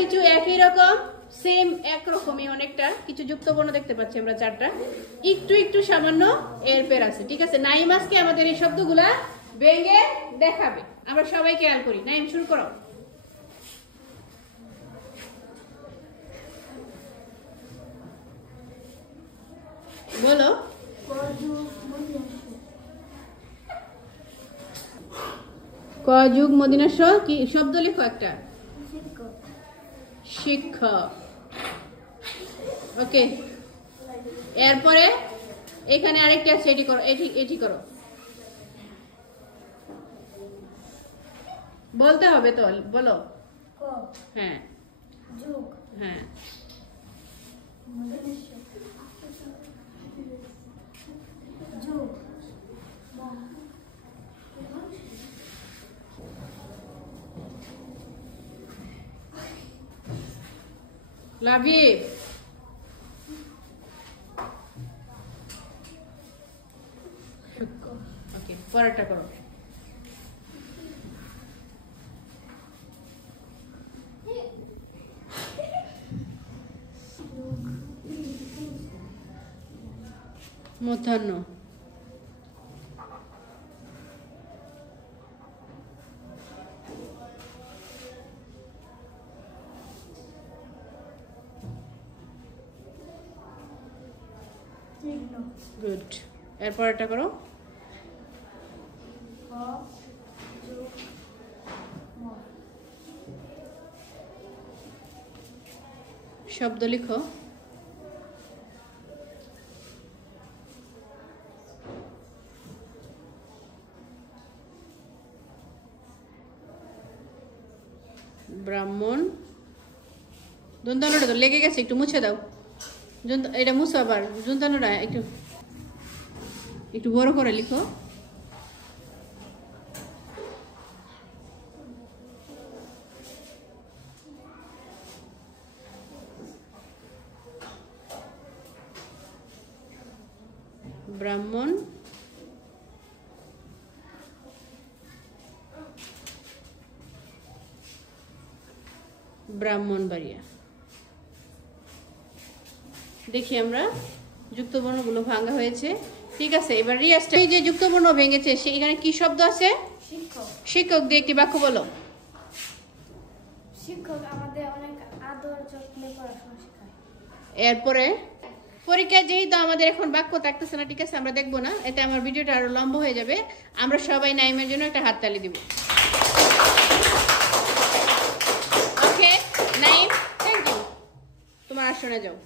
কিছু একই রকম সেম একরকমই অনেকটা কিছু যুক্তবর্ণ দেখতে পাচ্ছি আমরা চারটা, একটু একটু সামান্য এরপের আছে। ঠিক আছে, নাইম আজকে আমাদের এই শব্দগুলা ভেঙে দেখাবে, আমরা সবাই খেয়াল করি। নাইম শুরু করো। বলো। ক যুগ মদিনাস কি শব্দ লেখো একটা। শিক্ষক। ওকে, এরপরে এখানে আরেকটা আছে, এটি করো, এটি করো। বলতে হবে তো, বলো। হ্যাঁ হ্যাঁ, লাবিব। ওকে, পরেরটা করো। মধ্যাহ্ন। গুড, এরপর এটা করো। শব্দ লিখো। ব্রাহ্মণ। দন্তানোটা তো লেগে গেছে, একটু মুছে দাও। এটা মুছো আবার, দন্তানোটা একটু একটু বড় করে লিখো। ব্রাহ্মণ। ব্রাহ্মণবাড়িয়া। দেখি আমরা যুক্তবর্ণগুলো ভাঙা হয়েছে। ঠিক আছে, এবার রিয়াজটা। এই যে যুক্তবর্ণ ভেঙেছে, এখানে কি শব্দ আছে? শিক্ষক দিয়ে একটি বাক্য বলো। শিক্ষক আমাদের অনেক আদর যত্নে পড়াশোনা শেখায়। এরপরে পরীক্ষায় যেহেতু আমাদের এখন বাক্য থাকতেছে না, ঠিক আছে, আমরা দেখবো না, এতে আমার ভিডিওটা আরো লম্বা হয়ে যাবে। আমরা সবাই নাইমের জন্য একটা হাততালি দিব। ওকে নাইম, থ্যাংক ইউ, তোমার আসনে যাও।